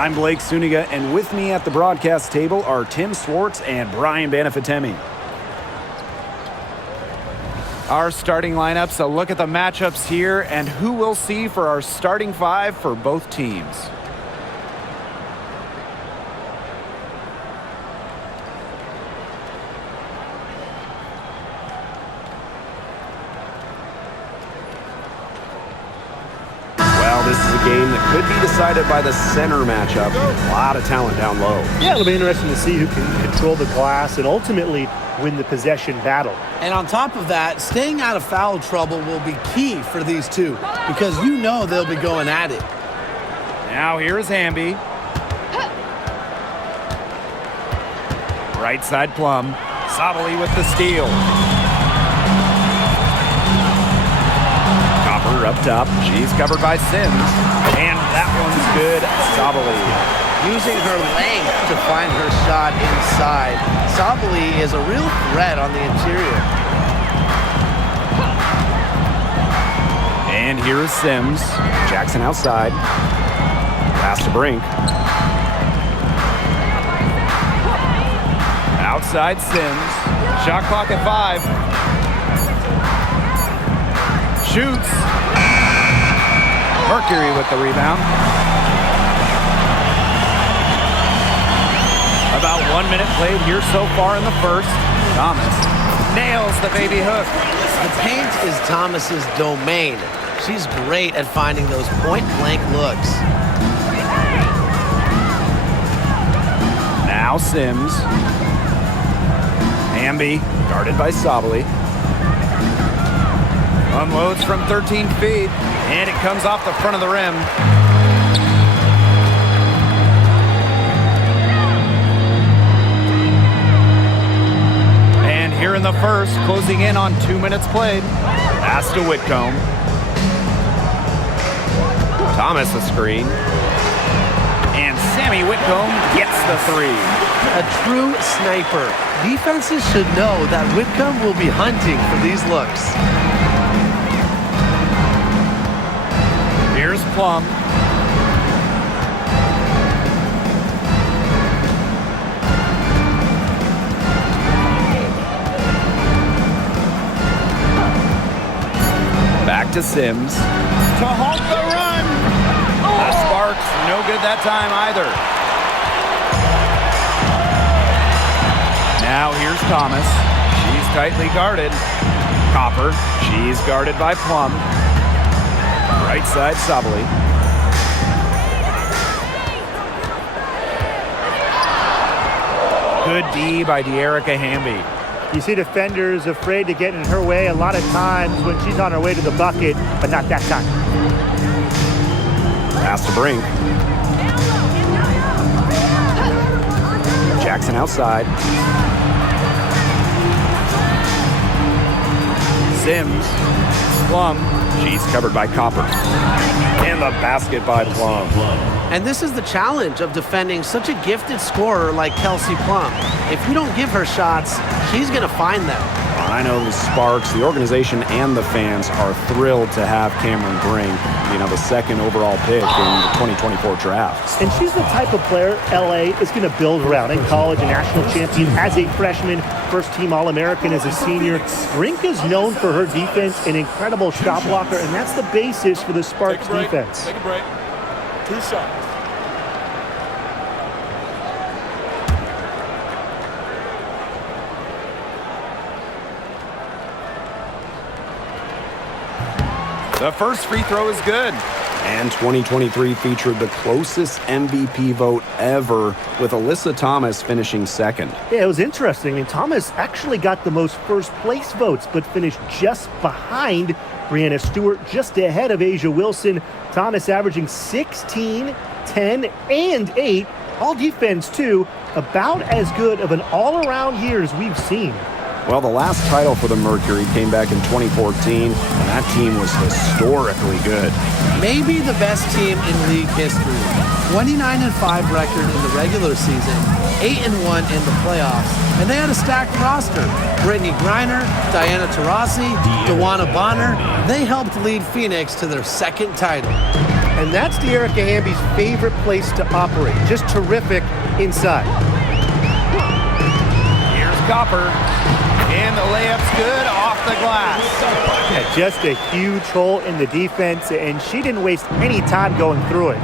I'm Blake Suniga, and with me at the broadcast table are Tim Swartz and Brian Banafitemi. Our starting lineups, a look at the matchups here, and who we'll see for our starting five for both teams. This is a game that could be decided by the center matchup. A lot of talent down low. Yeah, it'll be interesting to see who can control the glass and ultimately win the possession battle. And on top of that, staying out of foul trouble will be key for these two because you know they'll be going at it. Now here is Wnba. Right side Plum. Sabali with the steal. Up top, she's covered by Sims, and that one's good. Sabali using her length to find her shot inside. Sabali is a real threat on the interior. And here is Sims. Jackson outside. Pass to Brink. Outside Sims. Shot clock at 5. Shoots. Mercury with the rebound. About 1 minute played here so far in the first. Thomas nails the baby hook. The paint is Thomas's domain. She's great at finding those point-blank looks. Now Sims. Wnba guarded by Sabali. Unloads from 13 feet, and it comes off the front of the rim. And here in the first, closing in on 2 minutes played. Pass to Whitcomb. Thomas a screen. And Sammy Whitcomb gets the 3. A true sniper. Defenses should know that Whitcomb will be hunting for these looks. Here's Plum. Back to Sims. To halt the run. The Sparks, no good that time either. Now here's Thomas. She's tightly guarded. Copper. She's guarded by Plum. Right side, Sabali. Good D by De'Erica Wnba. You see defenders afraid to get in her way a lot of times when she's on her way to the bucket, but not that time. Pass to Brink. Jackson outside. Sims. Plum. She's covered by Copper. And the basket by Plum. And this is the challenge of defending such a gifted scorer like Kelsey Plum. If you don't give her shots, she's going to find them. I know the Sparks, the organization, and the fans are thrilled to have Cameron Brink, the second overall pick in the 2024 draft. And she's the type of player LA is going to build around. In college, a national champion as a freshman, first-team All-American as a senior. Brink is known for her defense, an incredible shot blocker, and that's the basis for the Sparks defense. Take a break. 2 shots. The first free throw is good. And 2023 featured the closest MVP vote ever, with Alyssa Thomas finishing second. Yeah, it was interesting. And Thomas actually got the most first-place votes, but finished just behind Brianna Stewart, just ahead of Asia Wilson. Thomas averaging 16, 10, and 8. All defense, too. About as good of an all-around year as we've seen. Well, the last title for the Mercury came back in 2014, and that team was historically good. Maybe the best team in league history. 29-5 record in the regular season, 8-1 in the playoffs, and they had a stacked roster. Brittany Griner, Diana Taurasi, Dewana Bonner, they helped lead Phoenix to their second title. And that's De'Erica Hamby's favorite place to operate. Just terrific inside. Here's Copper. And the layup's good off the glass. Yeah, just a huge hole in the defense, and she didn't waste any time going through it.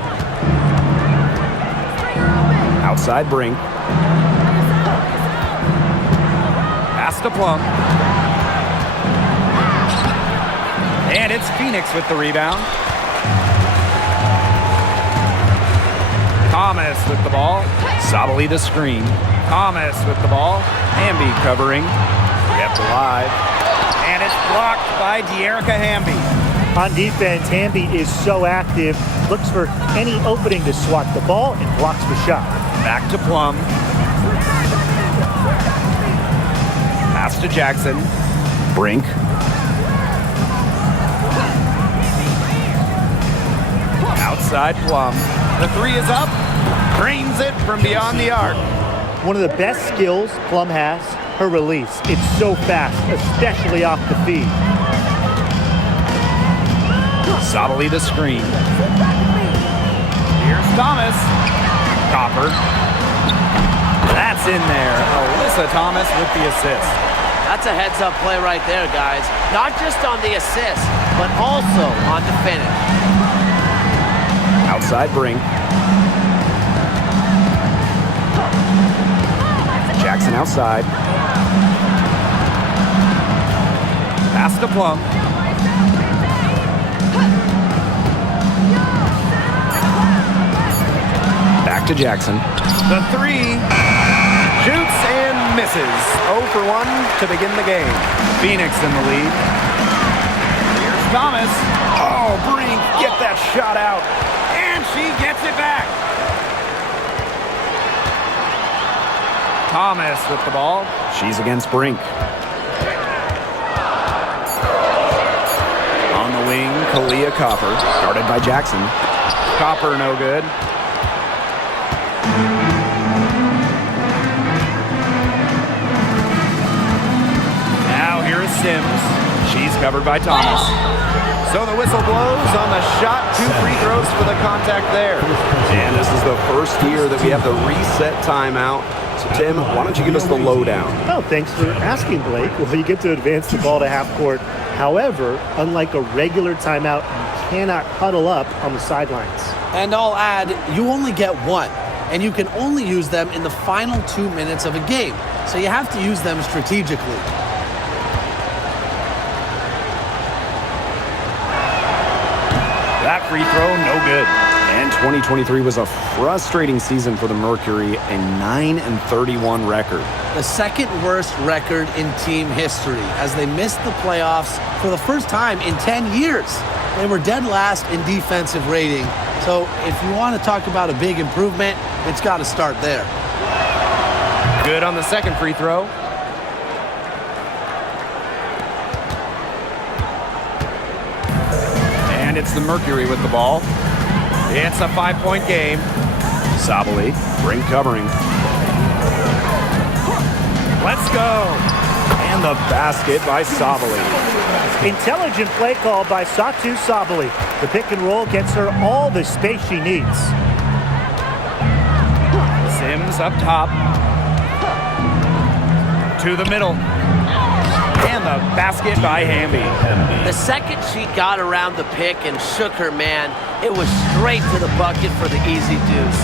Outside Brink. Pass to Plum. And it's Phoenix with the rebound. Thomas with the ball. Sabali the screen. Thomas with the ball. Hamby covering. Kept alive. And it's blocked by De'Erica Hamby. On defense, Hamby is so active, looks for any opening to swat the ball and blocks the shot. Back to Plum. Pass to Jackson. Brink. Outside Plum. The three is up. Drains it from beyond the arc. One of the best skills Plum has, her release. It's so fast, especially off the feed. Sabali the screen. Here's Thomas. Copper. That's in there. Alyssa Thomas with the assist. That's a heads-up play right there, guys. Not just on the assist, but also on the finish. Outside Brink. Jackson outside. Pass to Plum. Back to Jackson. The three. Shoots and misses. 0 for 1 to begin the game. Phoenix in the lead. Here's Thomas. Oh, Brink, get that shot out. And she gets it back. Thomas with the ball. She's against Brink. On the wing, Kalia Copper. Guarded by Jackson. Copper no good. Now here is Sims. She's covered by Thomas. So the whistle blows on the shot. 2 free throws for the contact there. And this is the first year that we have the reset timeout. So Tim, why don't you give us the lowdown? Oh, thanks for asking, Blake. Well, you get to advance the ball to half court. However, unlike a regular timeout, you cannot huddle up on the sidelines. And I'll add, you only get one, and you can only use them in the final 2 minutes of a game. So you have to use them strategically. That free throw, no good. And 2023 was a frustrating season for the Mercury, a 9-31 record. The second worst record in team history, as they missed the playoffs for the first time in 10 years. They were dead last in defensive rating. So if you want to talk about a big improvement, it's got to start there. Good on the second free throw. And it's the Mercury with the ball. It's a 5-point game. Sabali, Brink covering. Let's go. And the basket by Sabali. Intelligent play call by Satu Sabali. The pick and roll gets her all the space she needs. Sims up top. To the middle. And the basket by Hamby. The second she got around the pick and shook her man, it was straight to the bucket for the easy deuce.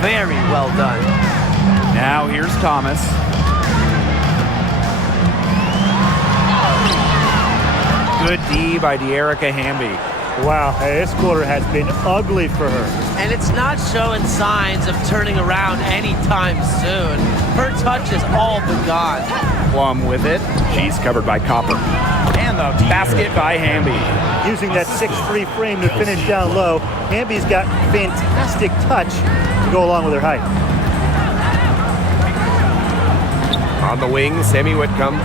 Very well done. Now here's Thomas. Good D by De'Erica Hamby. Wow, this quarter has been ugly for her. And it's not showing signs of turning around anytime soon. Her touch is all but gone. Plum with it. She's covered by Copper. And the basket by Hamby. Using that 6'3" frame to finish down low, Hamby's got fantastic touch to go along with her height. On the wing, Sammy Whitcomb.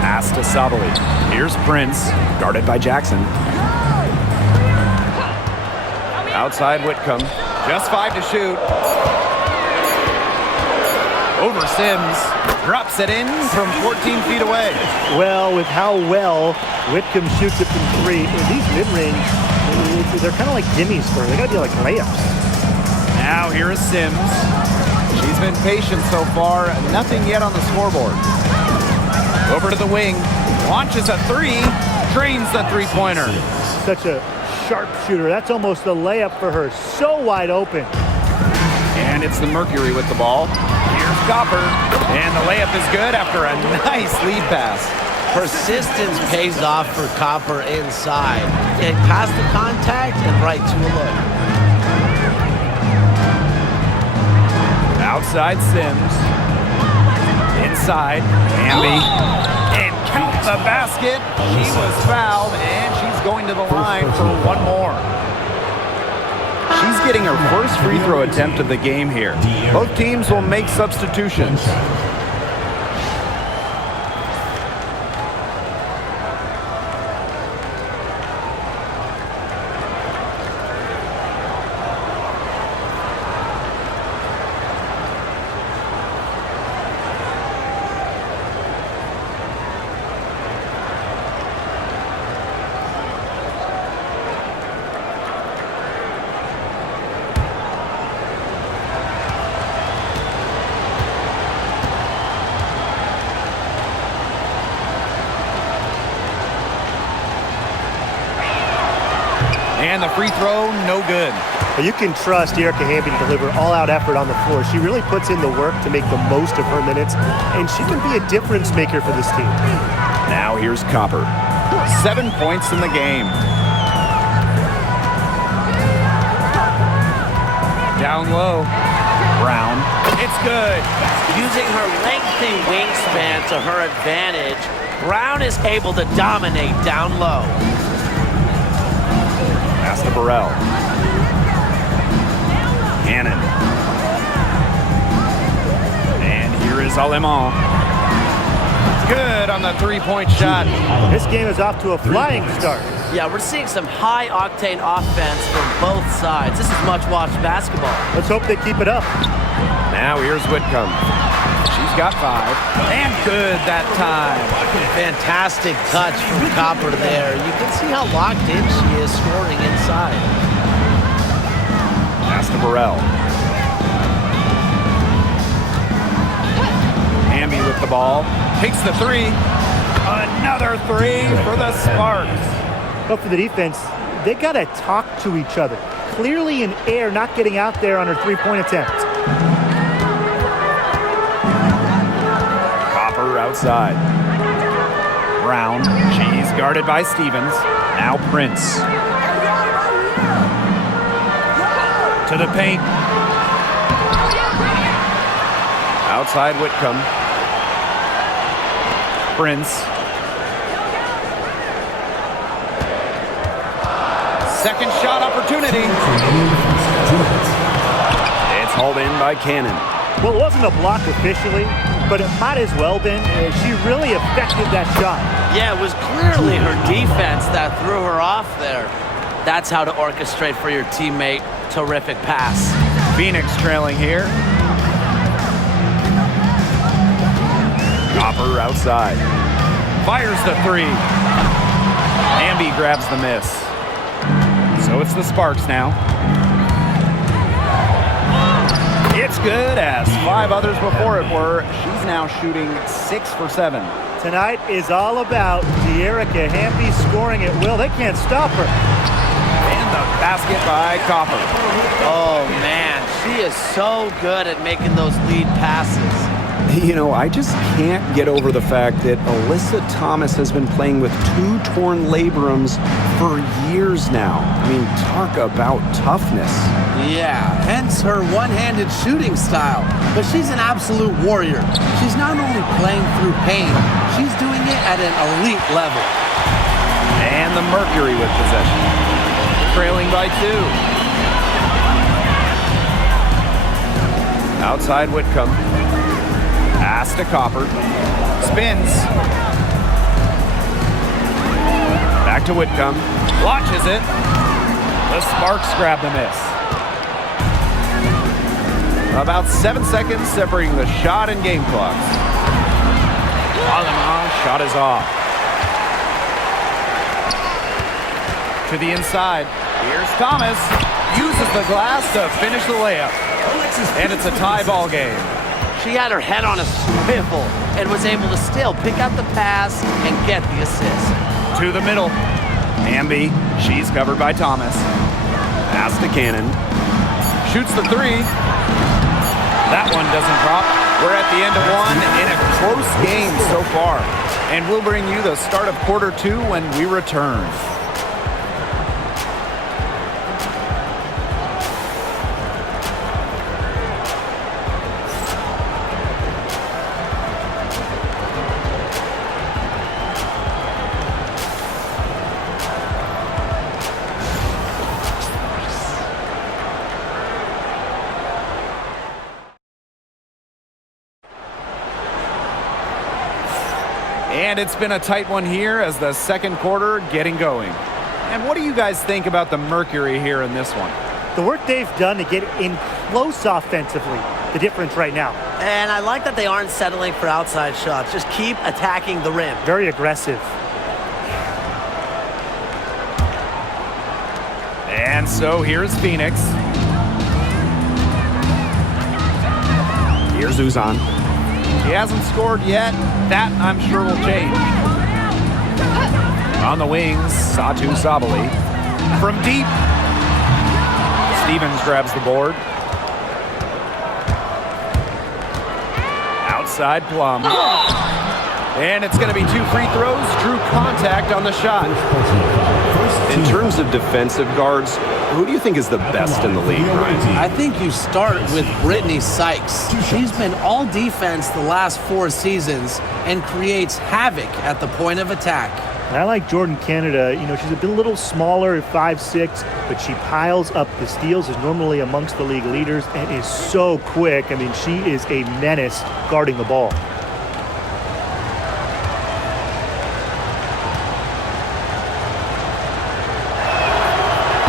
Pass to Sabali. Here's Prince, guarded by Jackson. Outside Whitcomb. Just 5 to shoot. Over Sims. Drops it in from 14 feet away. Well, with how well Whitcomb shoots it from 3, these mid-range They're kind of like gimmies for her. They got to be like layups. Now here is Sims. She's been patient so far. Nothing yet on the scoreboard. Over to the wing. Launches a three. Drains the three-pointer. Such a sharpshooter. That's almost a layup for her. So wide open. And it's the Mercury with the ball. Here's Copper. And the layup is good after a nice lead pass. Persistence pays off for Copper inside. Getting past the contact and right to a look. Outside Sims. Inside. Wnba. And count the basket. She was fouled, and she's going to the line for one more. She's getting her first free throw attempt of the game here. Both teams will make substitutions. And the free throw, no good. You can trust Erica Hamby to deliver all-out effort on the floor. She really puts in the work to make the most of her minutes, and she can be a difference maker for this team. Now here's Copper. 7 points in the game. Down low. Brown. It's good. Using her lengthy wingspan to her advantage, Brown is able to dominate down low. Pass to Burrell. Cannon. And here is Alemán. Good on the three-point shot. This game is off to a flying start. Yeah, we're seeing some high-octane offense from both sides. This is much-watched basketball. Let's hope they keep it up. Now here's Whitcomb. She's got 5. And good that time. Fantastic touch from Copper there. You can see how locked in she is scoring inside. Pass to Burrell. Wnba with the ball. Takes the three. Another three for the Sparks. But for the defense, they got to talk to each other. Clearly in air, not getting out there on her three-point attempt. Copper outside. Brown. She's guarded by Stevens. Now Prince. To the paint. Outside Whitcomb. Prince. Second shot opportunity. It's hauled in by Cannon. Well, it wasn't a block officially, but it might as well been. She really affected that shot. Yeah, it was clearly her defense that threw her off there. That's how to orchestrate for your teammate. Terrific pass. Phoenix trailing here. Copper outside. Fires the three. Wnba grabs the miss. So it's the Sparks now. It's good, as 5 others before it were. She's now shooting 6 for 7. Tonight is all about Erica Hamby scoring at will. They can't stop her. And the basket by Copper. Oh, man. She is so good at making those lead passes. You know, I just can't get over the fact that Alyssa Thomas has been playing with 2 torn labrums for years now. I mean, talk about toughness. Yeah, hence her one-handed shooting style. But she's an absolute warrior. She's not only playing through pain, she's doing it at an elite level. And the Mercury with possession. Trailing by 2. Outside Whitcomb. Pass to Copper. Spins. Back to Whitcomb. Launches it. The Sparks grab the miss. About 7 seconds separating the shot and game clocks. Alemán shot is off. To the inside. Here's Thomas. Uses the glass to finish the layup. And it's a tie ball game. She had her head on a swivel and was able to still pick out the pass and get the assist. To the middle. Wnba, she's covered by Thomas. Pass to Cannon. Shoots the three. That one doesn't drop. We're at the end of one in a close game so far. And we'll bring you the start of quarter two when we return. And it's been a tight one here as the second quarter getting going. And what do you guys think about the Mercury here in this one? The work they've done to get in close offensively, the difference right now. And I like that they aren't settling for outside shots. Just keep attacking the rim. Very aggressive. And so here's Phoenix. Here's Uzan. He hasn't scored yet. That, I'm sure, will change. On the wings, Satu Sabali. From deep, Stevens grabs the board. Outside Plum. And it's going to be 2 free throws. Drew contact on the shot. In terms of defensive guards, who do you think is the best in the league, Ryan? I think you start with Brittany Sykes. She's been all defense the last 4 seasons and creates havoc at the point of attack. And I like Jordan Canada. You know, she's a little smaller at 5'6", but she piles up the steals, is normally amongst the league leaders, and is so quick. I mean, she is a menace guarding the ball.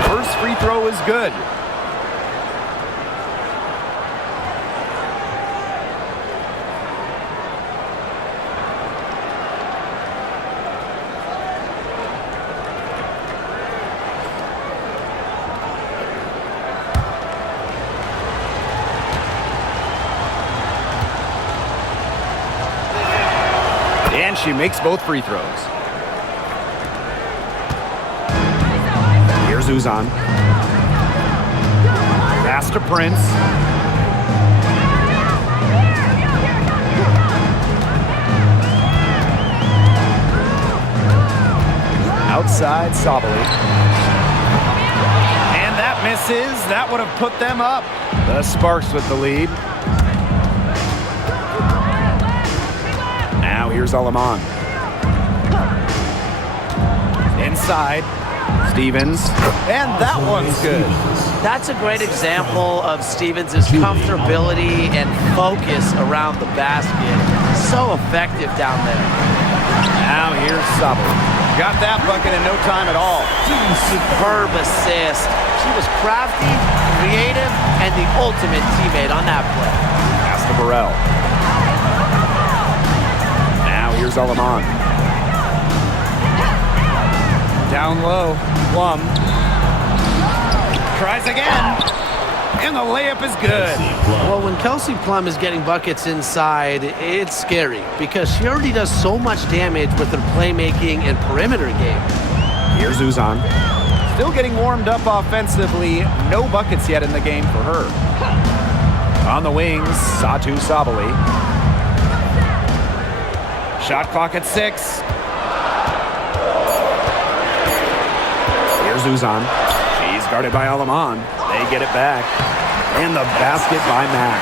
First free throw is good. And she makes both free throws. Here's Uzan. Pass to Prince. Outside Sabali. And that misses. That would have put them up. The Sparks with the lead. Now here's Alaman. Inside. Stevens. And that one's good. That's a great example of Stevens' comfortability and focus around the basket. So effective down there. Now here's Sabali. Got that bucket in no time at all. Superb assist. She was crafty, creative, and the ultimate teammate on that play. Pass to Burrell. Now here's Alaman. Down low. Plum. Tries again. And the layup is good. Well, when Kelsey Plum is getting buckets inside, it's scary because she already does so much damage with her playmaking and perimeter game. Here's Uzan. Still getting warmed up offensively. No buckets yet in the game for her. On the wings, Satu Sabali. Shot clock at 6. Here's Uzan. She's guarded by Alaman. They get it back. And the basket by Mack.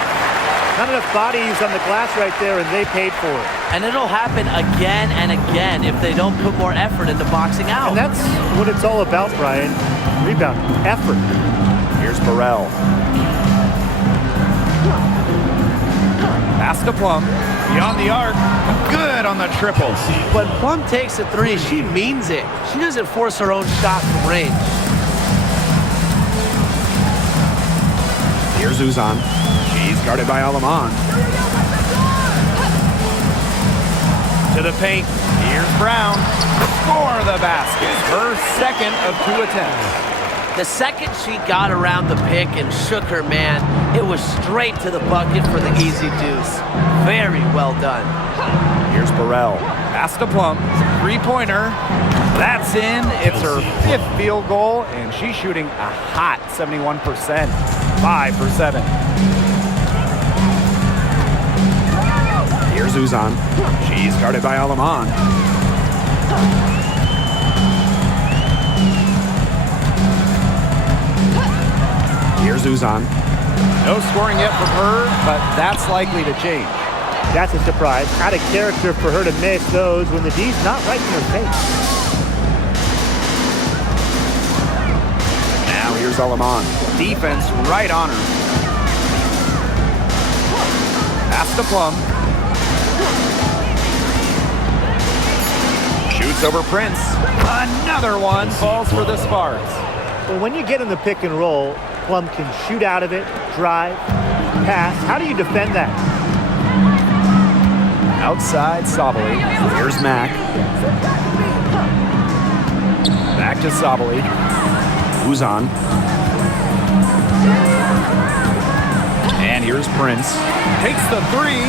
Not enough bodies on the glass right there, and they paid for it. And it'll happen again and again if they don't put more effort into boxing out. And that's what it's all about, Brian. Rebound, effort. Here's Burrell. Pass to Plum. Beyond the arc. Good on the triple. When Plum takes a 3, she means it. She doesn't force her own shot from range. Here's Uzan. She's guarded by Alaman. To the paint. Here's Brown. For the basket. Her second of 2 attempts. The second she got around the pick and shook her man, it was straight to the bucket for the easy deuce. Very well done. Here's Burrell. Pass to Plum. Three-pointer. That's in. It's her 5th field goal, and she's shooting a hot 71%. 5 for 7. Here's Uzan. She's guarded by Alaman. Here's Uzan. No scoring yet from her, but that's likely to change. That's a surprise. Out of character for her to miss those when the D's not right in her face. Now here's Alaman. Defense right on her. Pass to Plum. Shoots over Prince. Another one falls for the Sparks. Well, when you get in the pick and roll, Plum can shoot out of it, drive, pass. How do you defend that? Outside Sabali. Here's Mack. Back to Sabali. Uzan. And here's Prince. Takes the 3.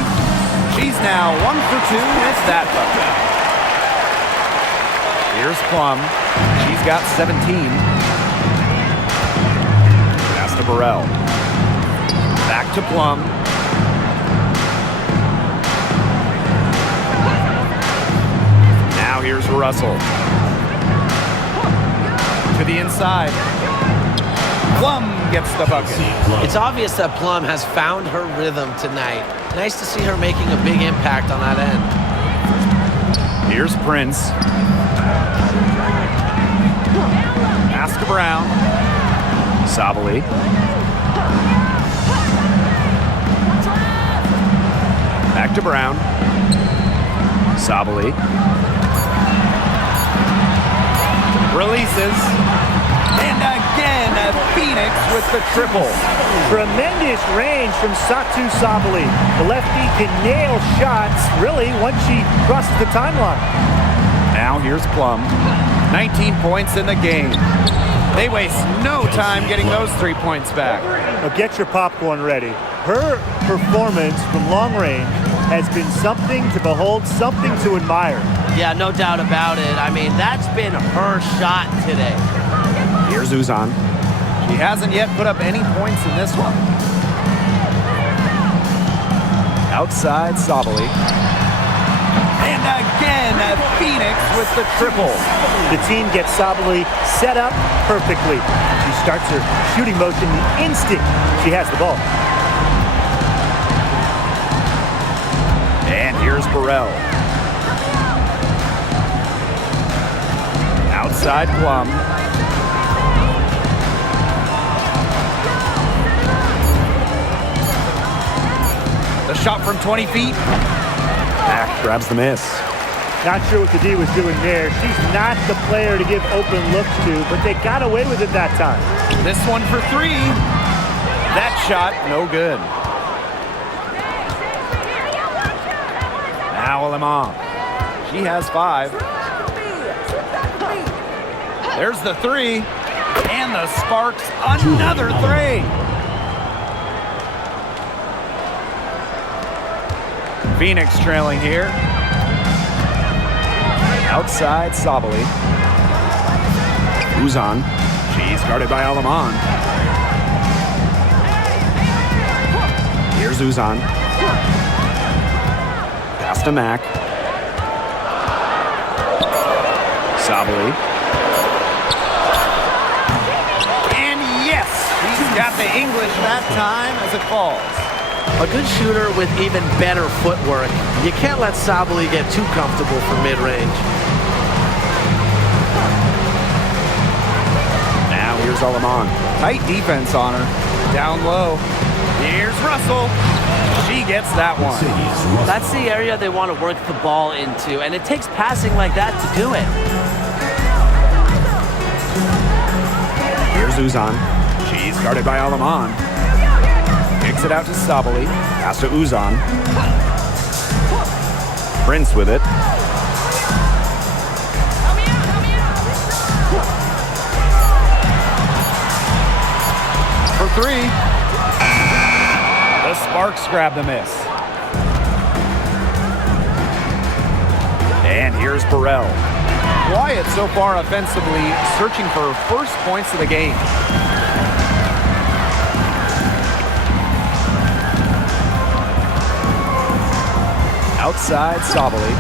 She's now 1 for 2 with that bucket. Here's Plum. She's got 17. Pass to Burrell. Back to Plum. Now here's Russell. To the inside. Plum gets the bucket. It's obvious that Plum has found her rhythm tonight. Nice to see her making a big impact on that end. Here's Prince. Pass to Brown. Sabali. Back to Brown. Sabali. Releases. And again, Phoenix with the triple. Tremendous range from Satu Sabali. The lefty can nail shots, really, once she crosses the timeline. Now here's Plum. 19 points in the game. They waste no time getting those 3 points back. Now get your popcorn ready. Her performance from long range has been something to behold, something to admire. Yeah, no doubt about it. I mean, that's been her shot today. Here's Uzan. She hasn't yet put up any points in this one. Outside Sabali. And again, Phoenix with the triple. The team gets Sabali set up perfectly. She starts her shooting motion the instant she has the ball. And here's Burrell. Outside Plum. The shot from 20 feet. Mack grabs the miss. Not sure what the D was doing there. She's not the player to give open looks to, but they got away with it that time. This one for 3. That shot, no good. Now Alaman. She has 5. There's the 3. And the Sparks, another 3. Phoenix trailing here. Outside Sabali. Uzan. She's guarded by Alaman. Here's Uzan. Pass to Mack. Sabali. And yes, he's got the English that time as it falls. A good shooter with even better footwork. You can't let Sabali get too comfortable for mid-range. Now here's Alaman. Tight defense on her. Down low. Here's Russell. She gets that one. That's the area they want to work the ball into, and it takes passing like that to do it. Here's Uzan. She's guarded by Alaman. Kicks it out to Sabali. Pass to Uzan. Prince with it. for three. The Sparks grab the miss. And here's Burrell. Quiet so far offensively, searching for first points of the game. Outside, Sabali.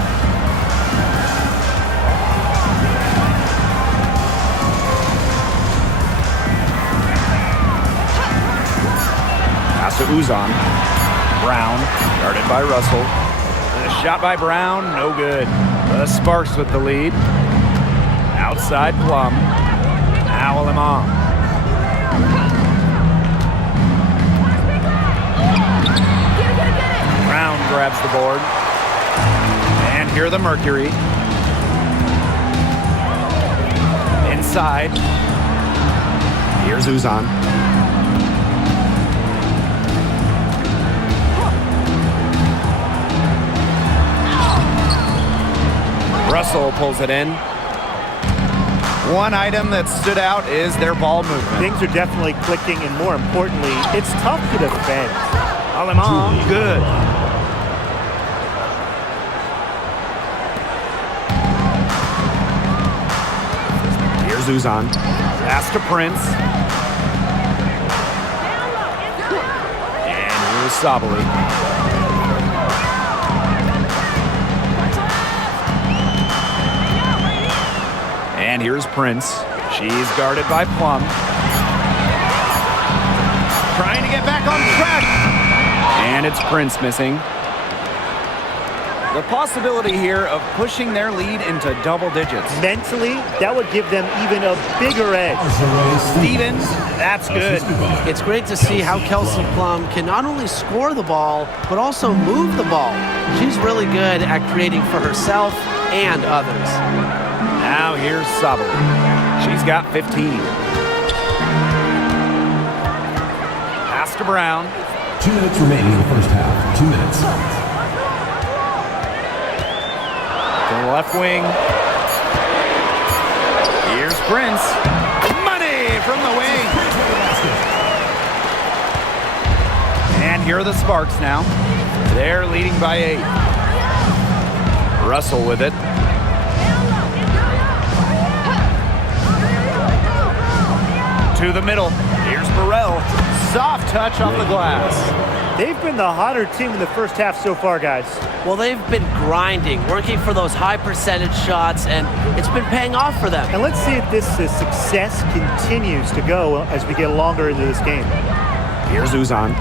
Pass to Uzan. Brown, guarded by Russell. And a shot by Brown, no good. The Sparks with the lead. Outside, Plum. Now Lemon. Brown grabs the board. And here the Mercury. Inside. Here's Uzan. Russell pulls it in. One item that stood out is their ball movement. Things are definitely clicking, and more importantly, it's tough to defend. Alemán, good. Here's Uzan. Pass to Prince. And here's Sabali. And here's Prince. She's guarded by Plum. Trying to get back on track. And it's Prince missing. The possibility here of pushing their lead into double digits. Mentally, that would give them even a bigger edge. Stevens, that's good. It's great to see how Kelsey Plum can not only score the ball, but also move the ball. She's really good at creating for herself and others. Now here's Sabali. She's got 15. Pass to Brown. 2 minutes remaining in the first half. 2 minutes. To the left wing. Here's Prince. Money from the wing. And here are the Sparks now. They're leading by 8. Russell with it. To the middle. Here's Burrell. Soft touch off the glass. They've been the hotter team in the first half so far, guys. Well, they've been grinding, working for those high percentage shots, and it's been paying off for them. And let's see if this success continues to go as we get longer into this game. Here's Uzan.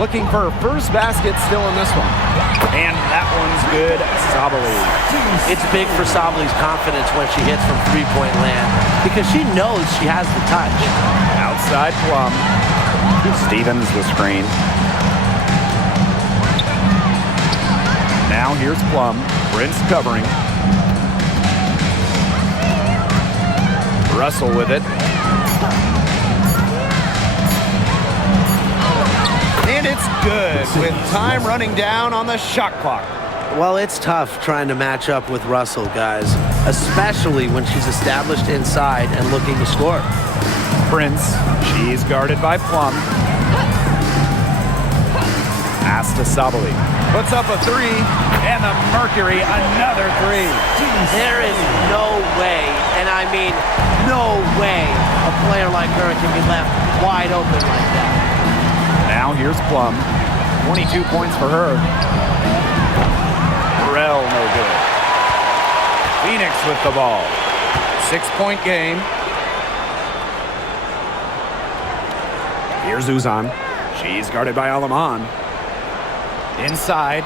Looking for her first basket still in this one. And that one's good. Sabali. It's big for Sabali's confidence when she hits from three-point land because she knows she has the touch. Outside Plum. Stevens the screen. Now here's Plum. Prince covering. Russell with it. And it's good with time running down on the shot clock. Well, it's tough trying to match up with Russell, guys, especially when she's established inside and looking to score. Prince, she's guarded by Plum. Pass to Sabali. Puts up a 3, and the Mercury another 3. There is no way, and I mean no way, a player like her can be left wide open like that. Now here's Plum. 22 points for her. Burrell, no good. Phoenix with the ball. 6-point game. Here's Uzan. She's guarded by Alemán. Inside.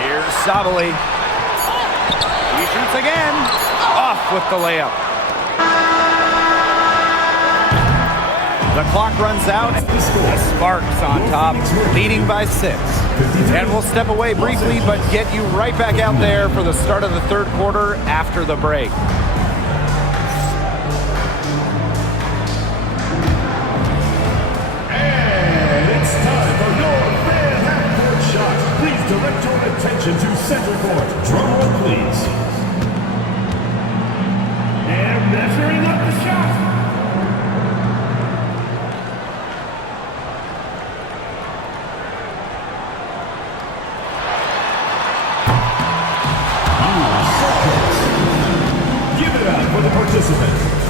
Here's Sabali. He shoots again. Off with the layup. The clock runs out. The Sparks on top, leading by 6. And we'll step away briefly, but get you right back out there for the start of the third quarter after the break. And it's time for your fan half-court shot. Please direct your attention to center court. Drum roll, please. And measuring up the shot. the participant.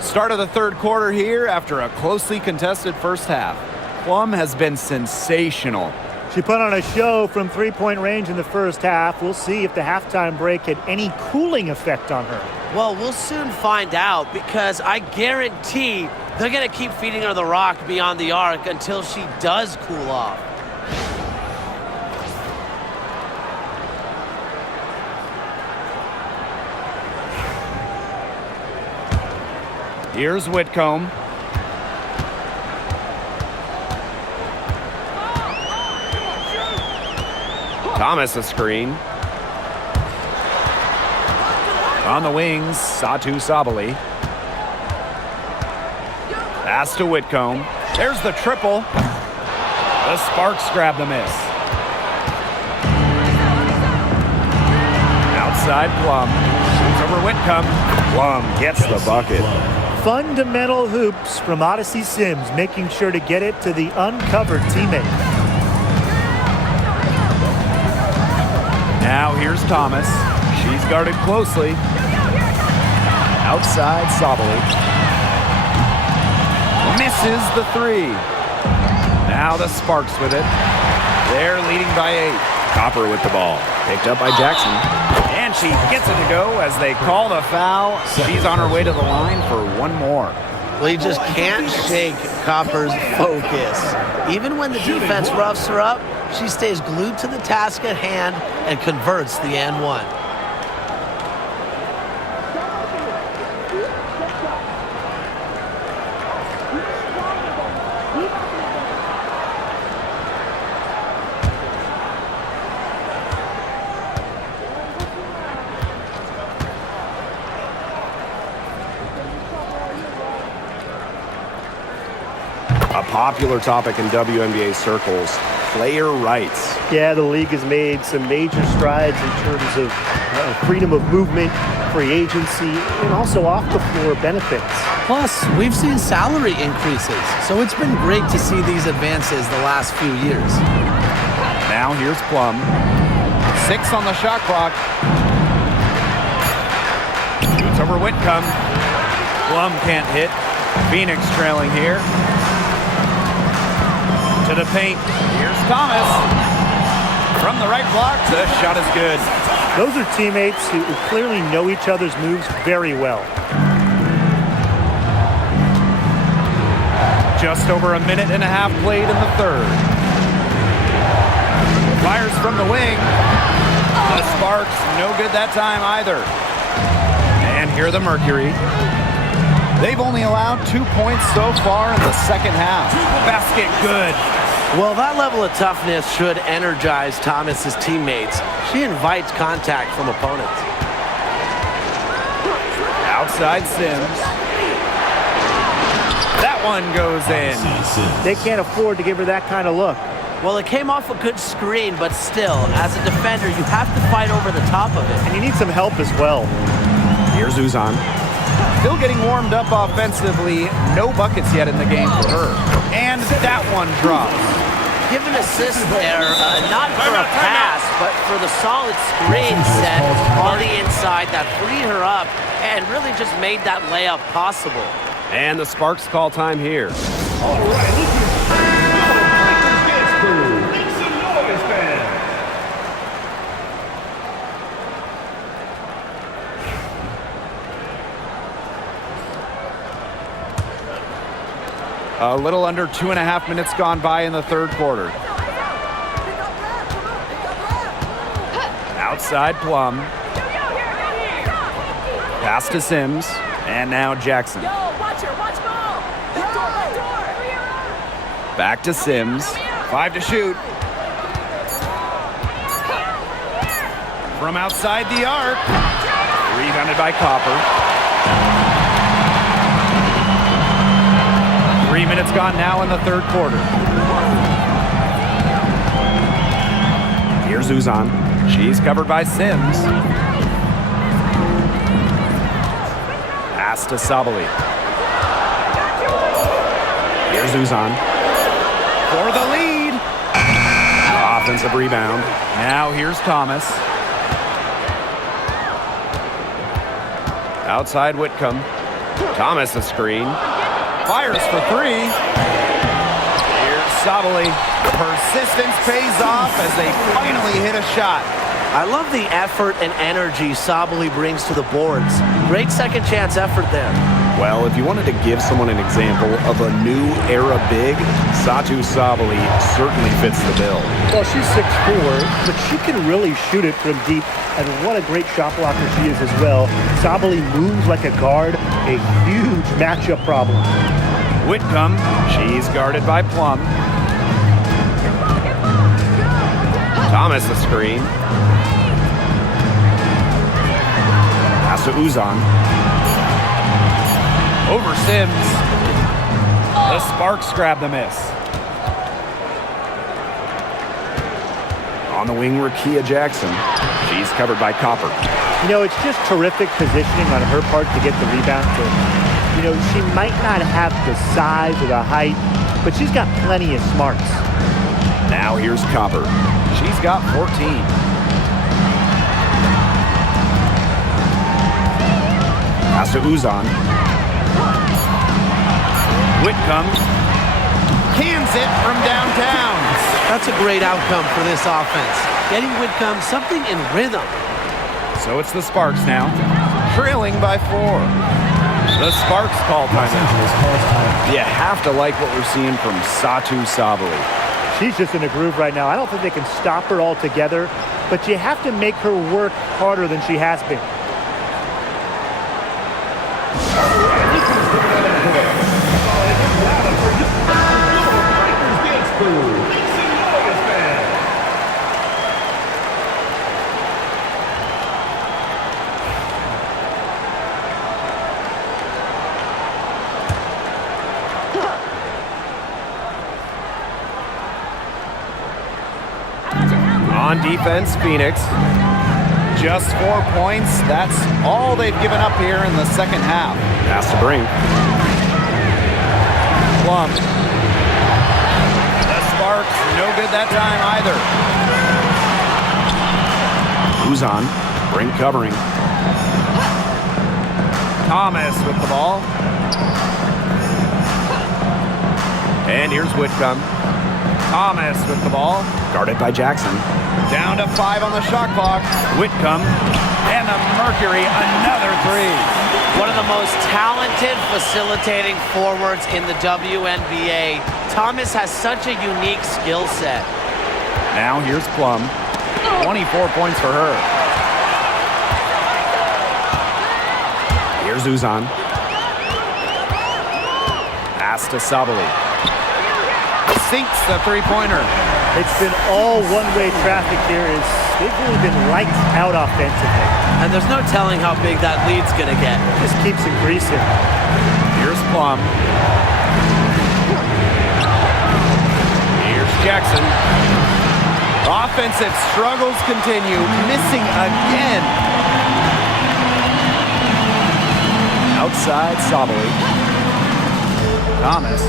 Start of the third quarter here after a closely contested first half. Plum has been sensational. She put on a show from three-point range in the first half. We'll see if the halftime break had any cooling effect on her. Well, we'll soon find out because I guarantee they're going to keep feeding her the rock beyond the arc until she does cool off. Here's Whitcomb. Thomas a screen. On the wings, Satu Sabali. Pass to Whitcomb. There's the triple. The Sparks grab the miss. Outside Plum. Shoots over Whitcomb. Plum gets the bucket. Fundamental hoops from Odyssey Sims, making sure to get it to the uncovered teammate. Now here's Thomas. She's guarded closely. Outside Sabali. Misses the three. Now the Sparks with it. They're leading by 8. Copper with the ball. Picked up by Jackson. And she gets it to go as they call the foul. She's on her way to the line for one more. Well, you just can't shake Copper's focus. Even when the defense roughs her up, she stays glued to the task at hand and converts the and one. A popular topic in WNBA circles, player rights. Yeah, the league has made some major strides in terms of freedom of movement, free agency, and also off-the-floor benefits. Plus, we've seen salary increases, so it's been great to see these advances the last few years. Now here's Plum. 6 on the shot clock. Shoots over Whitcomb. Plum can't hit. Phoenix trailing here. To the paint. Here's Thomas. From the right block, the shot is good. Those are teammates who clearly know each other's moves very well. Just over a minute and a half played in the third. Fires from the wing. The Sparks, no good that time either. And here the Mercury. They've only allowed 2 points so far in the second half. Basket good. Well, that level of toughness should energize Thomas's teammates. She invites contact from opponents. Outside Sims. That one goes in. They can't afford to give her that kind of look. Well, it came off a good screen, but still, as a defender, you have to fight over the top of it. And you need some help as well. Here's Uzan. Still getting warmed up offensively. No buckets yet in the game for her. And that one drops. Give an assist there, not for a pass, but for the solid screen set on the inside that freed her up and really just made that layup possible. And the Sparks call time here. All right, Lakers dance crew. Make some noise, man. A little under 2.5 minutes gone by in the third quarter. Outside Plum. Pass to Sims. And now Jackson. Back to Sims. 5 to shoot. From outside the arc. Rebounded by Copper. 3 minutes gone now in the third quarter. Here's Uzan. She's covered by Sims. Pass to Sabali. Here's Uzan. For the lead. Offensive rebound. Now here's Thomas. Outside Whitcomb. Thomas a screen. Fires for 3. Here's Sabali. Persistence pays off as they finally hit a shot. I love the effort and energy Sabali brings to the boards. Great second chance effort there. Well, if you wanted to give someone an example of a new era big, Satu Sabali certainly fits the bill. Well, she's 6'4", but she can really shoot it from deep. And what a great shot blocker she is as well. Sabali moves like a guard, a huge matchup problem. Whitcomb, she's guarded by Plum. Thomas a screen. Pass to Uzan. Over Sims. The Sparks grab the miss. On the wing, Rakia Jackson. She's covered by Copper. You know, it's just terrific positioning on her part to get the rebound. You know, she might not have the size or the height, but she's got plenty of smarts. Now here's Copper. She's got 14. Pass to Uzan. Whitcomb cans it from downtown. That's a great outcome for this offense. Getting Whitcomb something in rhythm. So it's the Sparks now, trailing by 4. The Sparks call timeout. You have to like what we're seeing from Satu Sabali. She's just in a groove right now. I don't think they can stop her altogether, but you have to make her work harder than she has been. On defense, Phoenix. Just 4 points. That's all they've given up here in the second half. Pass to Brink. Plum. The Sparks, no good that time either. Uzan. Brink covering. Thomas with the ball. And here's Whitcomb. Thomas with the ball. Guarded by Jackson. Down to 5 on the shot clock. Whitcomb. And the Mercury, another 3. One of the most talented facilitating forwards in the WNBA. Thomas has such a unique skill set. Now here's Plum. 24 points for her. Here's Uzan. Pass to Sabali. Sinks the three-pointer. It's been all one-way traffic here. They've really been lights out offensively. And there's no telling how big that lead's going to get. Just keeps increasing. Here's Plum. Here's Jackson. Offensive struggles continue. Missing again. Outside Sabali. Thomas.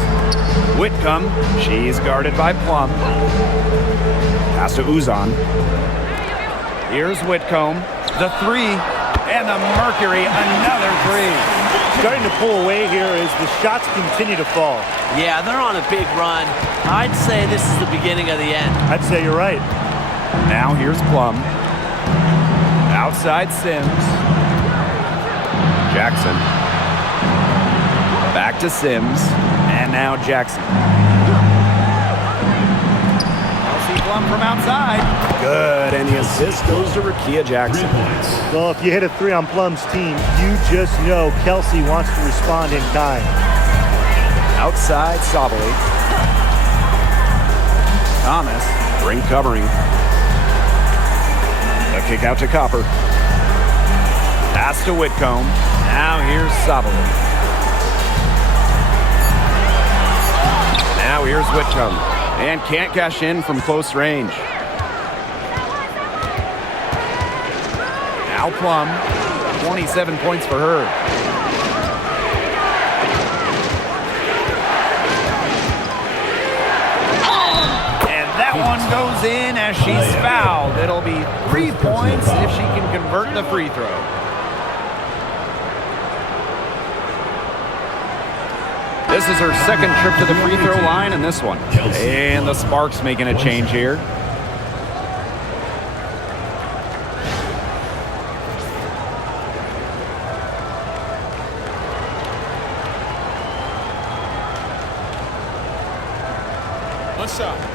Whitcomb. She's guarded by Plum. Pass to Uzan. Here's Whitcomb. The 3. And the Mercury, another 3. Starting to pull away here as the shots continue to fall. Yeah, they're on a big run. I'd say this is the beginning of the end. I'd say you're right. Now here's Plum. Outside Sims. Jackson. Back to Sims. And now Jackson. Kelsey Plum from outside. Good, and the assist goes to Rickea 3 Jackson. points. Well, if you hit a 3 on Plum's team, you just know Kelsey wants to respond in kind. Outside, Sabali. Thomas. Ring covering. A kick out to Copper. Pass to Whitcomb. Now here's Sabali. Now here's Whitcomb. And can't cash in from close range. Now Plum. 27 points for her. And that one goes in as she's fouled. It'll be 3 points if she can convert the free throw. This is her second trip to the free throw line in this one. And the Sparks making a change here. One shot.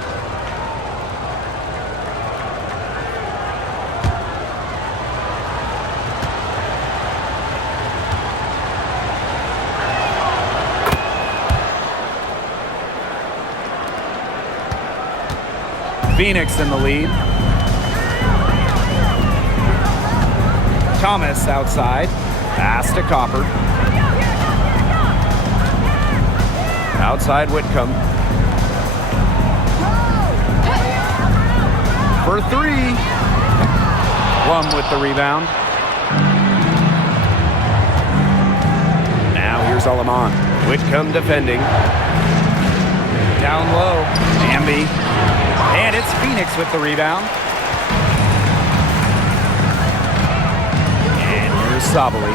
Phoenix in the lead. Thomas outside. Pass to Copper. Outside Whitcomb. For 3. Plum with the rebound. Now here's Alaman. Whitcomb defending. Down low. Amby. And it's Phoenix with the rebound. And here's Sabali.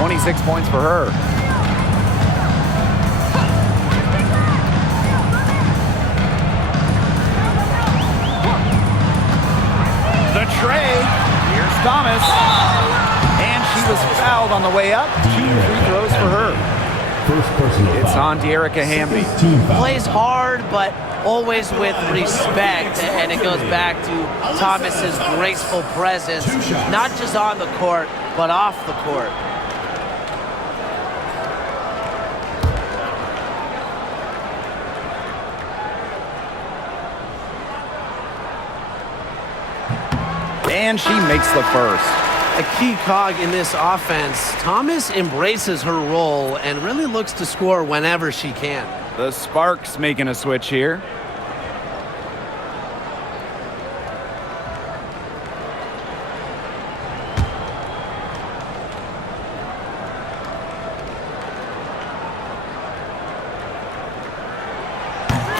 26 points for her. The tray. Here's Thomas. And she was fouled on the way up. 2 free throws for her. First personal It's foul. on De'Erica Hamby. Team foul. Plays hard, but always with respect, and it goes back to Thomas's graceful presence, not just on the court, but off the court. And she makes the first. A key cog in this offense, Thomas embraces her role and really looks to score whenever she can. The Sparks making a switch here.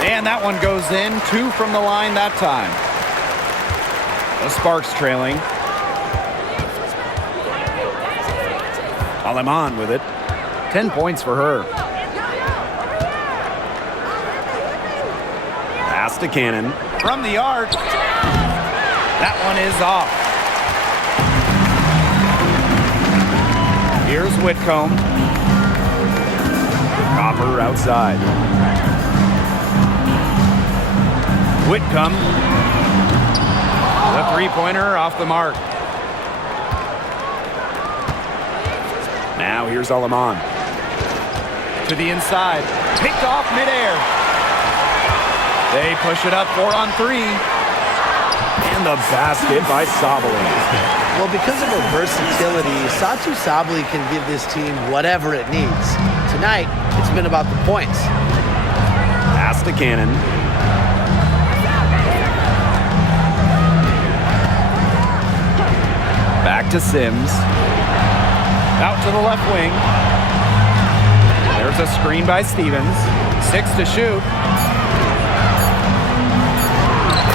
And that one goes in. 2 from the line that time. The Sparks trailing. Alaman with it. 10 points for her. Pass to Cannon. From the arc. That one is off. Here's Whitcomb. Copper outside. Whitcomb. The three-pointer off the mark. Now here's Alaman. To the inside. Picked off midair. They push it up 4 on 3. And the basket by Sabali. Well, because of her versatility, Satu Sabali can give this team whatever it needs. Tonight, it's been about the points. Pass to Cannon. Back to Sims. Out to the left wing. There's a screen by Stevens. 6 to shoot.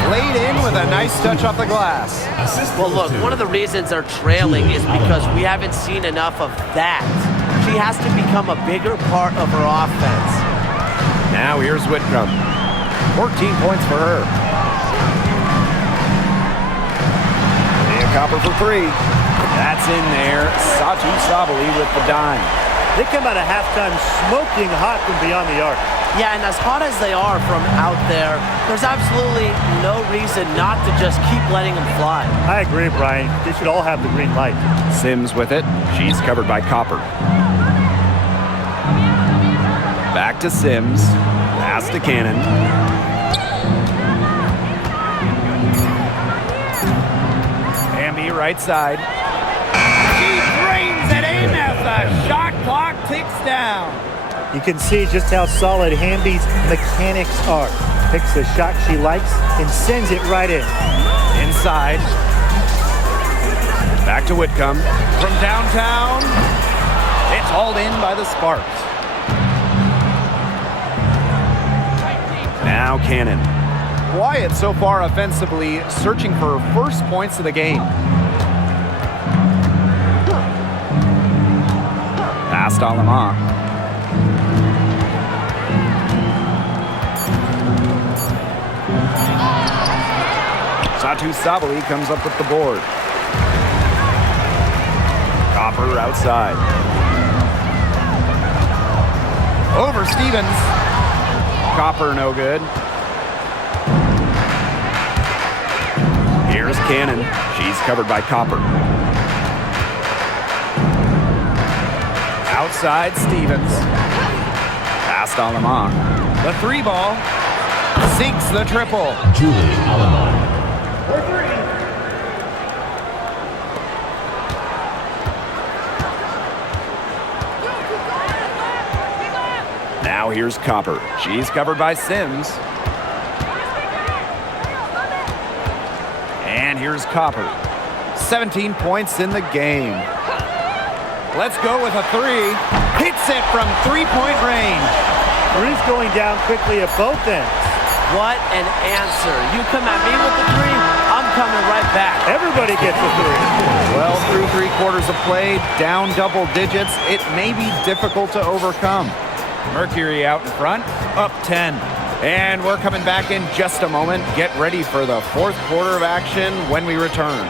Laid in with a nice touch off the glass. Well, look, one of the reasons they're trailing is because we haven't seen enough of that. She has to become a bigger part of her offense. Now here's Whitcomb. 14 points for her. Copper for 3. That's in there. Satu Sabali with the dime. They come out of halftime smoking hot from beyond the arc. Yeah, and as hot as they are from out there, there's absolutely no reason not to just keep letting them fly. I agree, Brian. They should all have the green light. Sims with it. She's covered by Copper. Back to Sims. Pass to Cannon. Wnba right side. She drains it in as the shot clock ticks down. You can see just how solid Wnba's mechanics are. Picks a shot she likes and sends it right in. Inside. Back to Whitcomb. From downtown, it's hauled in by the Sparks. Now Cannon. Quiet so far offensively, searching for first points of the game. Pass to Alama. Satu Sabali comes up with the board. Copper outside. Over Stevens. Copper no good. Here's Cannon. She's covered by Copper. Outside Stevens. Pass to Alama. The three ball. Sinks the triple. Julie Alama. Now here's Copper. She's covered by Sims. And here's Copper. 17 points in the game. Let's go with a three. Hits it from three-point range. Three's going down quickly at both ends. What an answer. You come at me with the three, I'm coming right back. Everybody gets a three. Well, through 3 quarters of play, down double digits, it may be difficult to overcome. Mercury out in front, up 10. And we're coming back in just a moment. Get ready for the 4th quarter of action when we return.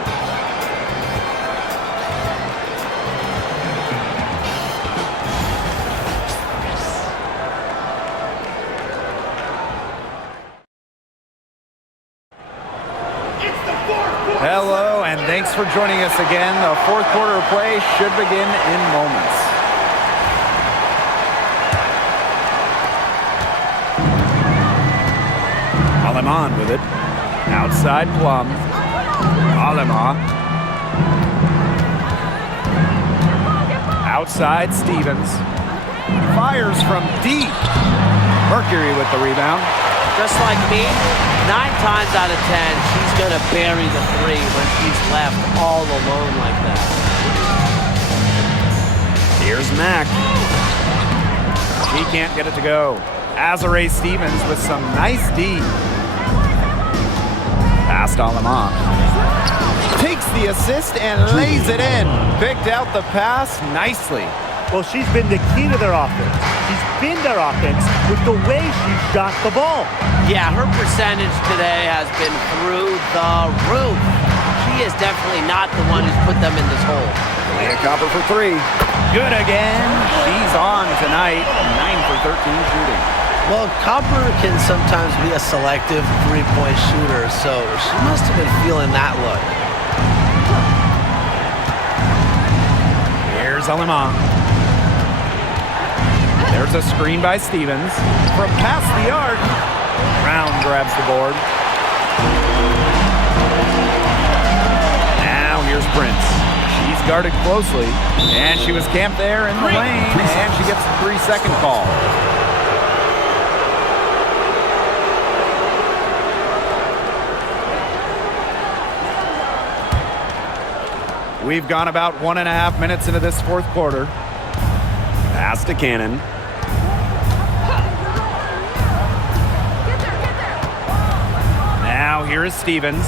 Hello, and thanks for joining us again. The 4th quarter of play should begin in moments. Aleman with it. Outside Plum. Alema. Outside Stevens. Fires from deep. Mercury with the rebound. Just like me, 9 times out of 10, she's going to bury the three when she's left all alone like that. Here's Mack. She can't get it to go. Azare Stevens with some nice D. Pass to Alema. Takes the assist and lays it in. Picked out the pass nicely. Well, she's been the key to their offense. She's been their offense with the way she shot the ball. Yeah, her percentage today has been through the roof. She is definitely not the one who's put them in this hole. Leah Copper for 3. Good again. She's on tonight. 9 for 13 shooting. Well, Copper can sometimes be a selective three-point shooter, so she must have been feeling that look. Here's Alema. There's a screen by Stevens. From past the arc, Brown grabs the board. Now here's Prince. She's guarded closely, and she was camped there in the lane, and she gets a 3-second call. We've gone about 1.5 minutes into this 4th quarter. Pass to Cannon. Now here is Stevens.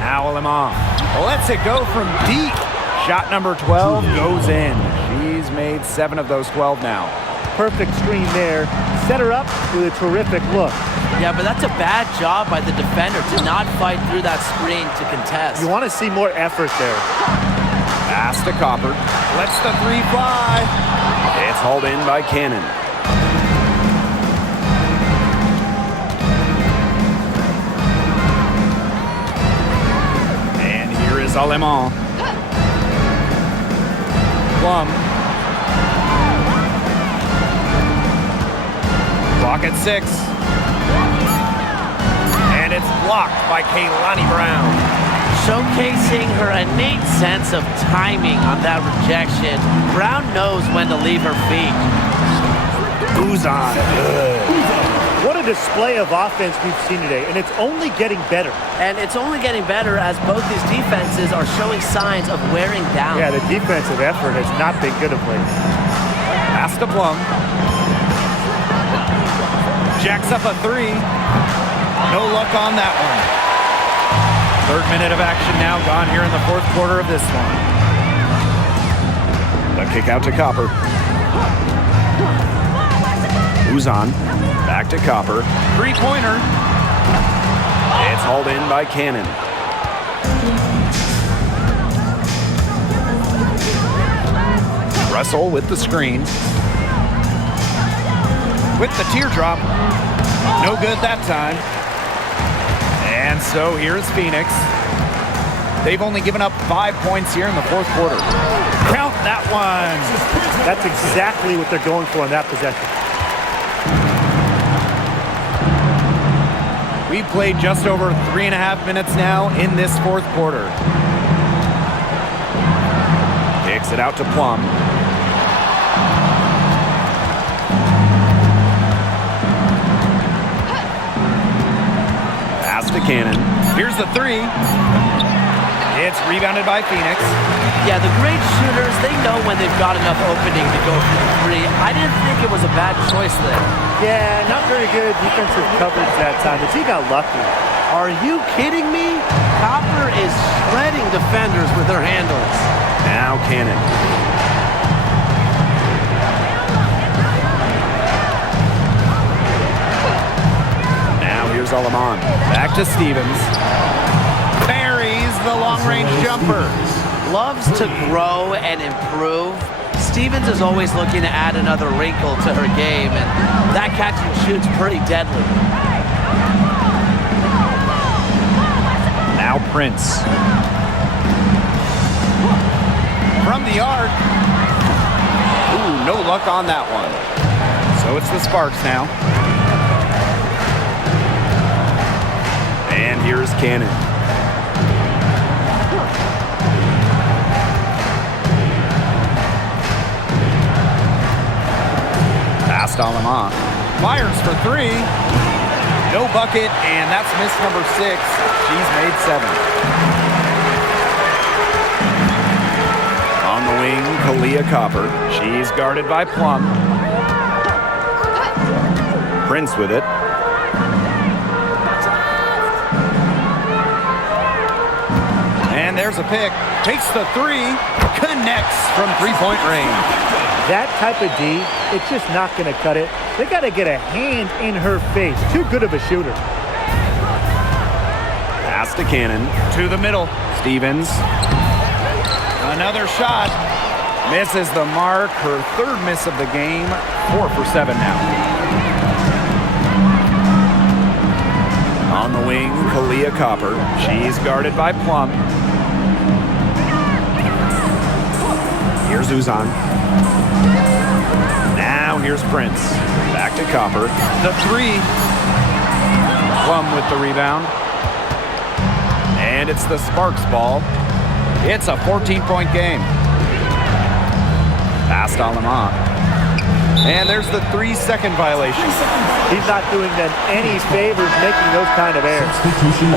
Now Alema lets it go from deep. Shot number 12 goes in. She's made 7 of those 12 now. Perfect screen there. Set her up with a terrific look. Yeah, but that's a bad job by the defender to not fight through that screen to contest. You want to see more effort there. Pass to Copper. Lets the 3 fly. It's hauled in by Cannon. And here is Alemán. Plum. Clock at 6. And it's blocked by Kalani Brown. Showcasing her innate sense of timing on that rejection. Brown knows when to leave her feet. Uzan. What a display of offense we've seen today, and it's only getting better. And it's only getting better as both these defenses are showing signs of wearing down. Yeah, the defensive effort has not been good of late. Pass to Plum. Jacks up a 3. No luck on that one. 3rd minute of action now gone here in the 4th quarter of this one. The kick out to Copper. Uzan. Back to Copper. 3-pointer. It's hauled in by Cannon. Russell with the screen. With the teardrop. No good that time. And so here's Phoenix. They've only given up 5 points here in the 4th quarter. Count that one. That's exactly what they're going for in that possession. We've played just over 3.5 minutes now in this 4th quarter. Kicks it out to Plum. Pass to Cannon. Here's the 3. It's rebounded by Phoenix. Yeah, the great shooters, they know when they've got enough opening to go for the 3. I didn't think it was a bad choice there. Yeah, not very good defensive coverage that time, but he got lucky. Are you kidding me? Copper is shredding defenders with her handles. Now Cannon. Now here's Alemán. Back to Stevens. Buries the long-range jumper. Loves to grow and improve. Stevens is always looking to add another wrinkle to her game, and that catch and shoot's pretty deadly. Now Prince. From the arc. Ooh, no luck on that one. So it's the Sparks now. And here's Cannon. Past Alemán. Fires for 3. No bucket, and that's miss number 6. She's made 7. On the wing, Kalia Copper. She's guarded by Plum. Prince with it. And there's a pick. Takes the 3. Connects from 3-point range. That type of D, it's just not going to cut it. They got to get a hand in her face. Too good of a shooter. Pass to Cannon. To the middle. Stevens. Another shot. Misses the mark. Her 3rd miss of the game. 4 for 7 now. On the wing, Kalia Copper. She's guarded by Plum. Here's Uzan. Now here's Prince. Back to Copper. The 3. Plum with the rebound. And it's the Sparks ball. It's a 14-point game. Past Alemán. And there's the 3-second violation. He's not doing them any favors making those kind of errors.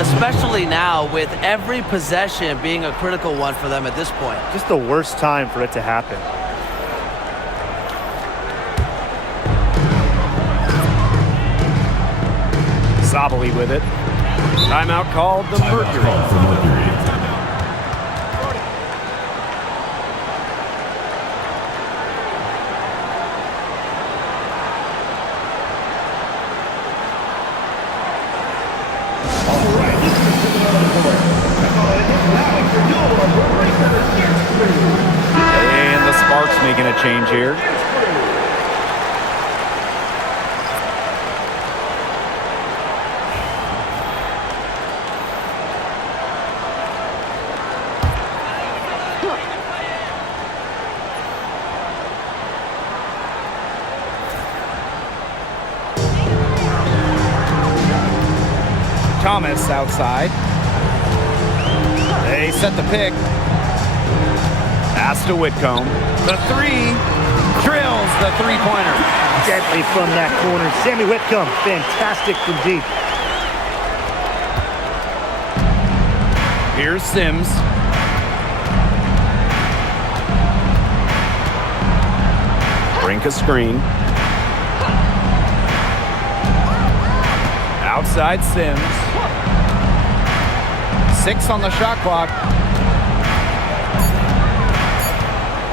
Especially now with every possession being a critical one for them at this point. Just the worst time for it to happen. Sabali with it. Timeout called the Mercury. And the Sparks making a change here. Thomas outside. They set the pick. Pass to Whitcomb. The three. Drills the three-pointer. Deadly from that corner. Sammy Whitcomb, fantastic from deep. Here's Sims. Brink a screen. Outside Sims. 6 on the shot clock.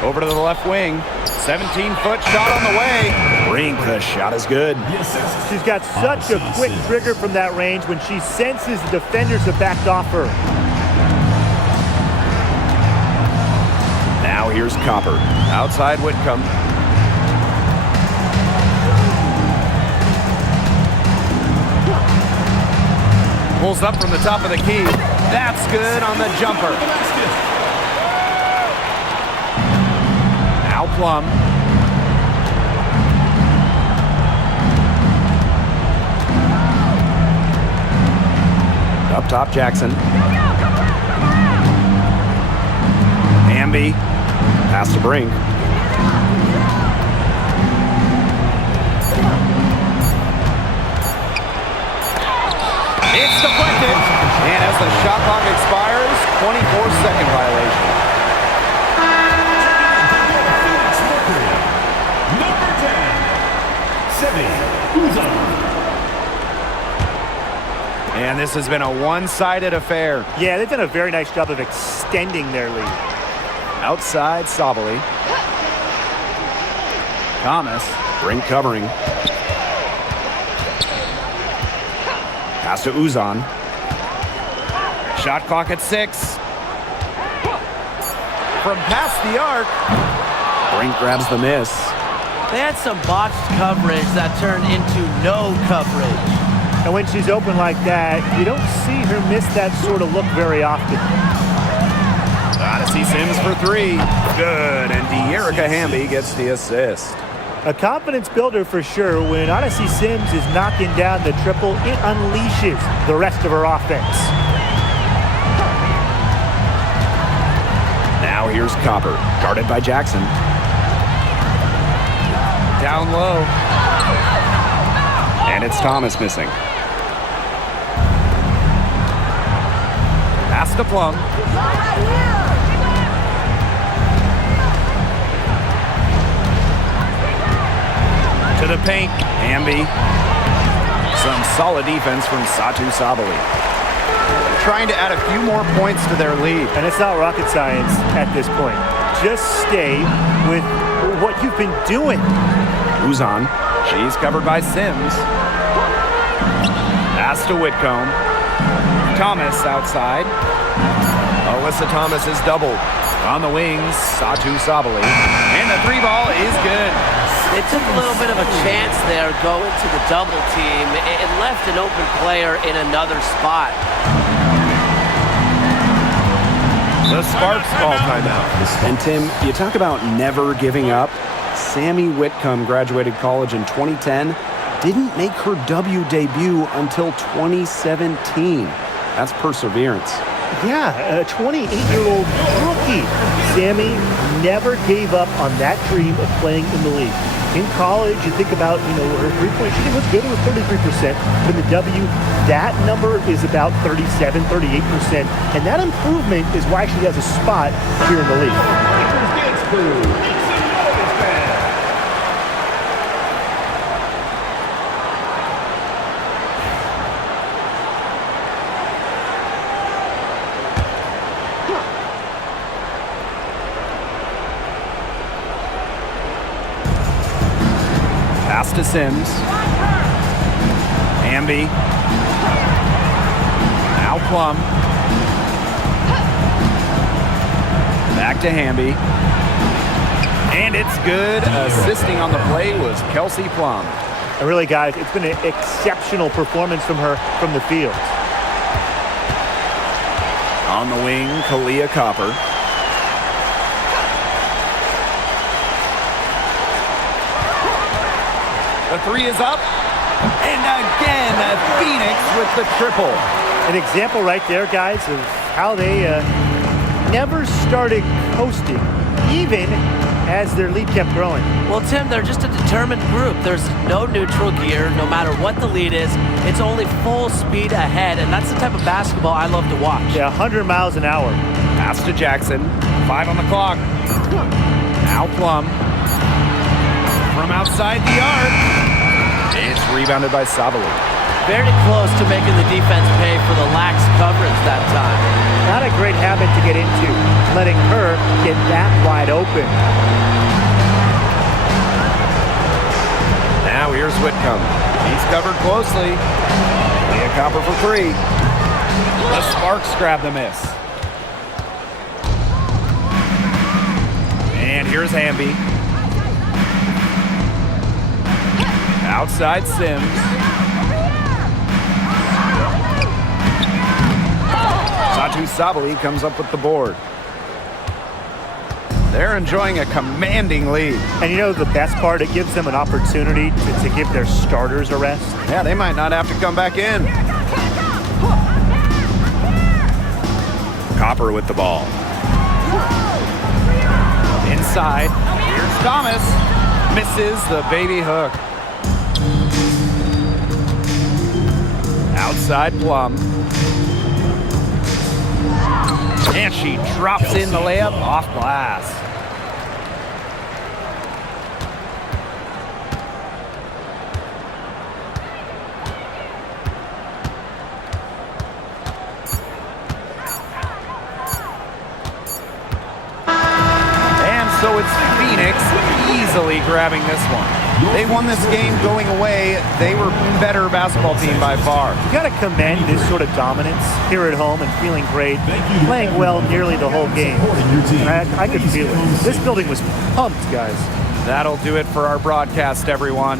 Over to the left wing. 17-foot shot on the way. Brink, the shot is good. She's got such a quick trigger from that range when she senses the defenders have backed off her. Now here's Copper. Outside Whitcomb. Pulls up from the top of the key. That's good on the jumper. Now Plum. Up top, Jackson. Hamby. Pass to Brink. It's deflected. And as the shot clock expires, 24-second violation. Number 10, Semi Uzan. And this has been a one-sided affair. Yeah, they've done a very nice job of extending their lead. Outside Sabali. Thomas. Brink covering. Pass to Uzan. Shot clock at 6. From past the arc. Brink grabs the miss. They had some botched coverage that turned into no coverage. And when she's open like that, you don't see her miss that sort of look very often. Odyssey Sims for 3. Good. And De'Erica Hamby gets the assist. A confidence builder for sure. When Odyssey Sims is knocking down the triple, it unleashes the rest of her offense. Now here's Copper, guarded by Jackson. Down low. And it's Thomas missing. Pass to Plum. To the paint, Hamby. Some solid defense from Satu Sabali. Trying to add a few more points to their lead. And it's not rocket science at this point. Just stay with what you've been doing. Uzan. She's covered by Sims. Pass to Whitcomb. Thomas outside. Alyssa Thomas is doubled. On the wings, Satu Sabali. And the 3-ball is good. They took a little bit of a chance there going to the double team. It left an open player in another spot. The Sparks call timeout. And Tim, you talk about never giving up. Sammy Whitcomb graduated college in 2010. Didn't make her W debut until 2017. That's perseverance. Yeah, a 28-year-old rookie. Sammy never gave up on that dream of playing in the league. In college, you think about, her three-point shooting was good. It was 33%. But in the W, that number is about 37, 38%. And that improvement is why she has a spot here in the league. Pass to Sims. Hamby. Now Plum. Back to Hamby. And it's good. Assisting on the play was Kelsey Plum. And really, guys, it's been an exceptional performance from her from the field. On the wing, Kalia Copper. The 3 is up. And again, Phoenix with the triple. An example right there, guys, of how they never started coasting, even as their lead kept growing. Well, Tim, they're just a determined group. There's no neutral gear. No matter what the lead is, it's only full speed ahead, and that's the type of basketball I love to watch. Yeah, 100 miles an hour. Pass to Jackson. 5 on the clock. Now Plum. From outside the arc. It's rebounded by Savali. Very close to making the defense pay for the lax coverage that time. Not a great habit to get into, letting her get that wide open. Now here's Whitcomb. He's covered closely. Leah Copper for 3. The Sparks grab the miss. And here's Hamby. Outside Sims. Satu Sabali comes up with the board. They're enjoying a commanding lead. And you know the best part? It gives them an opportunity to give their starters a rest. Yeah, they might not have to come back in. Copper with the ball. Inside. Here's Thomas. Misses the baby hook. Outside Plum. And she drops in the layup off glass. And so it's Phoenix easily grabbing this one. They won this game going away. They were better basketball team by far. You got to commend this sort of dominance here at home and feeling great, playing well nearly the whole game. And I could feel it. This building was pumped, guys. That'll do it for our broadcast, everyone.